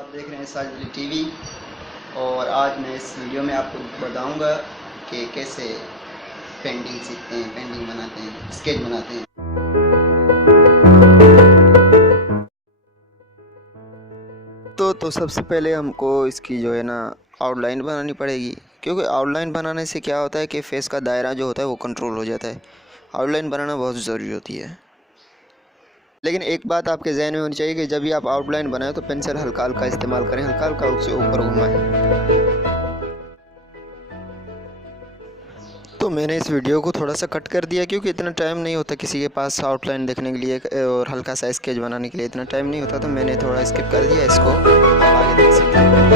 आप देख रहे हैं साजिद टीवी। और आज मैं इस वीडियो में आपको बताऊंगा कि कैसे पेंटिंग सीखते हैं, पेंटिंग बनाते हैं, स्केच बनाते हैं। तो सबसे पहले हमको इसकी जो है ना आउटलाइन बनानी पड़ेगी, क्योंकि आउटलाइन बनाने से क्या होता है कि फेस का दायरा जो होता है वो कंट्रोल हो जाता है। आउटलाइन बनाना बहुत ज़रूरी होती है। लेकिन एक बात आपके जहन में होनी चाहिए कि जब भी आप आउटलाइन बनाएं तो पेंसिल हल्का हल्का इस्तेमाल करें, हल्का हल्का उससे ऊपर घुमाएं। तो मैंने इस वीडियो को थोड़ा सा कट कर दिया, क्योंकि इतना टाइम नहीं होता किसी के पास आउटलाइन देखने के लिए और हल्का सा स्केच बनाने के लिए इतना टाइम नहीं होता, तो मैंने थोड़ा स्किप कर दिया इसको। आप आगे देख सकते हैं।